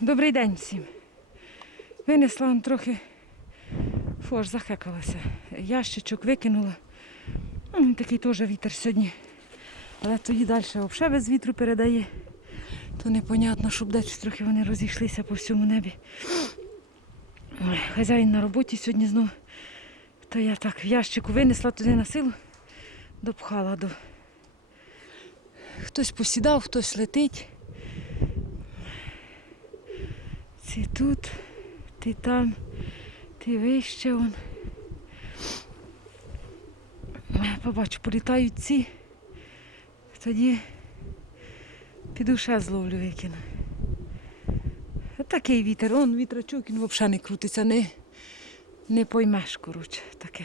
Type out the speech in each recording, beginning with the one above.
Добрий день всім. Винесла он трохи фош, захекалася. Ящичок викинула. М, Такий теж вітер сьогодні. Але тоді далі взагалі без вітру передає. То непонятно, щоб десь трохи вони розійшлися по всьому небі. Хазяїн на роботі сьогодні знов. То я так в ящику винесла туди на силу, допхала до. Хтось посідав, хтось летить. Ці тут, ти там, ти вище он. Побачу, політають ці. Тоді піду ще зловлю викину. Такий вітер, он вітрачок, він взагалі не крутиться, не, не поймеш, коротше, таке.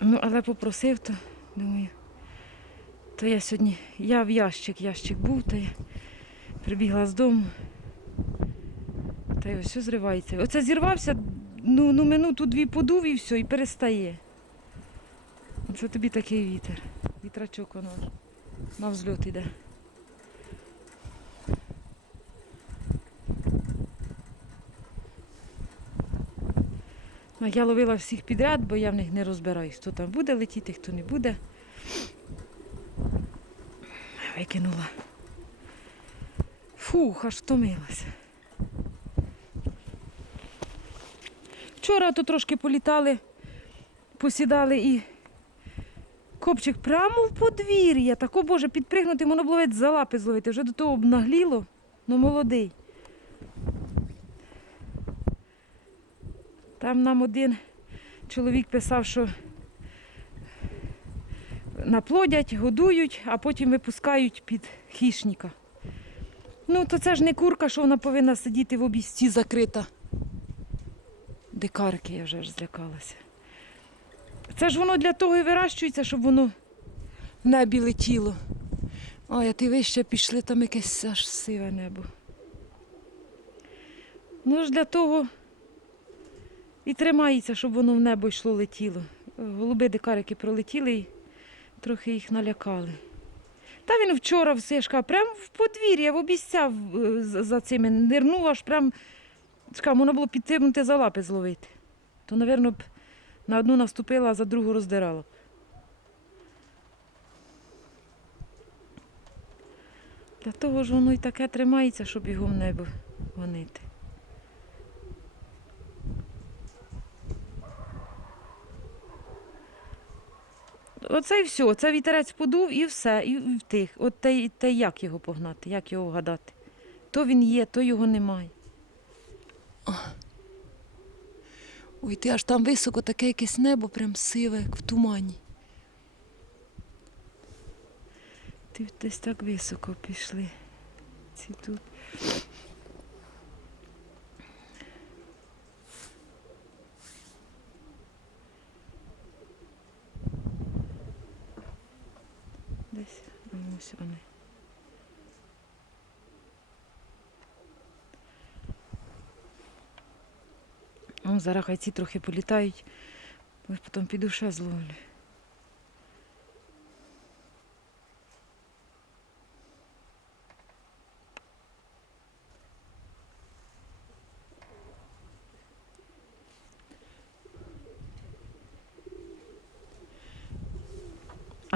Ну, але попросив, то думаю. То я сьогодні, я в ящик, ящик був, то я прибігла з дому. Та й ось зривається. Оце зірвався, ну, ну минуту дві подув і все, і перестає. Це тобі такий вітер. Вітрачок воно на взльот іде. Ну, Я ловила всіх підряд, бо я в них не розбираюсь, хто там буде летіти, хто не буде. Викинула. Фух, аж втомилася. Вчора то трошки політали, посідали і копчик прямо в подвір'я. Тако, Боже, підпригнути, воно було навіть за лапи зловити. Вже до того обнагліло, ну молодий. Там нам один чоловік писав, що наплодять, годують, а потім випускають під хищника. Ну, то це ж не курка, що вона повинна сидіти в обісті закрита. Дикарки, я вже ж злякалася. Це ж воно для того і вирощується, щоб воно в небі летіло. Ой, а ти вище пішли, там якесь аж сиве небо. Ну ж для того і тримається, щоб воно в небо йшло летіло. Голуби дикарики пролетіли і трохи їх налякали. Та він вчора в Сишка, прямо в подвір'я, в обіцяв за за цими, нирнув аж прям, чекай, можна було підтримати за лапи зловити. То, б на одну наступила, а за другу роздирала. Для того ж воно і таке тримається, щоб його в небо гонити. Оце і все, оце вітерець подув і все, і втих. От те, те як його погнати, як його вгадати. То він є, то його немає. Ой, ти аж там високо таке якесь небо, прям сиве, як в тумані. Ти десь так високо пішли. Ці тут. Десь а ось вони. О, зараз хай ці трохи політають, бо потім піду ще зловлю.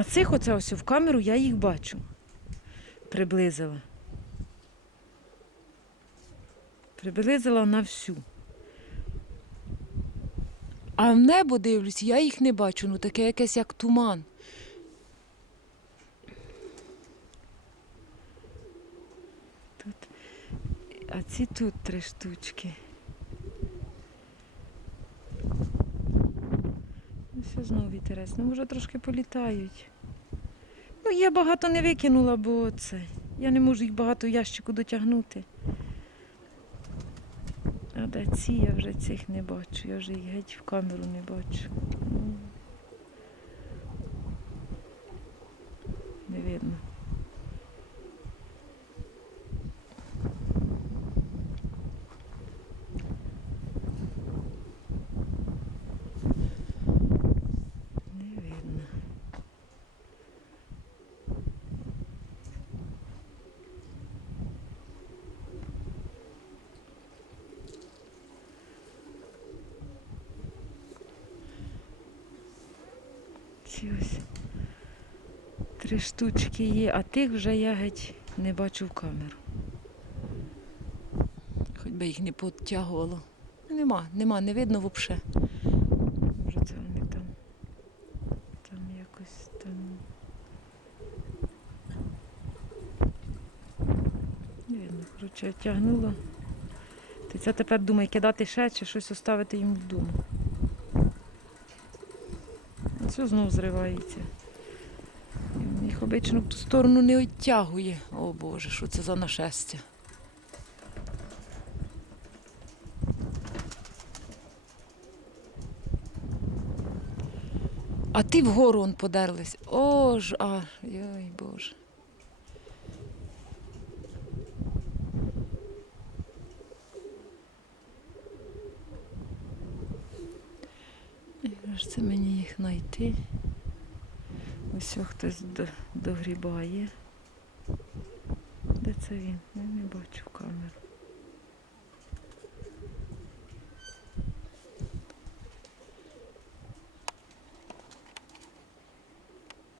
А цих оце ось в камеру я їх бачу. Приблизила. Приблизила на всю. А в небо дивлюсь, я їх не бачу, ну таке якесь як туман. Тут. А ці тут три штучки. Знову вітерець. Ну, може, трошки політають. Ну, я багато не викинула, бо це. Я не можу їх багато ящику дотягнути. А де ці я вже цих не бачу, я вже їх геть в камеру не бачу. Ну, Не видно. Не видно. Ці ось. Три штучки є, а тих вже я геть не бачу в камеру. Хоч би їх не підтягувало. Нема, нема, не видно взагалі. Може це вони там. Там якось там. Не видно, коротше, тягнуло. Ти це тепер думай, кидати ще чи щось оставити їм вдома. Все знову зривається. Їх обично в ту сторону не відтягує. О Боже, що це за нашестя. А ти вгору он подерлись. О ж, аж, йой, Боже. Це мені їх знайти? Ось хтось до, догрібає. Де це він? Я не бачу камеру.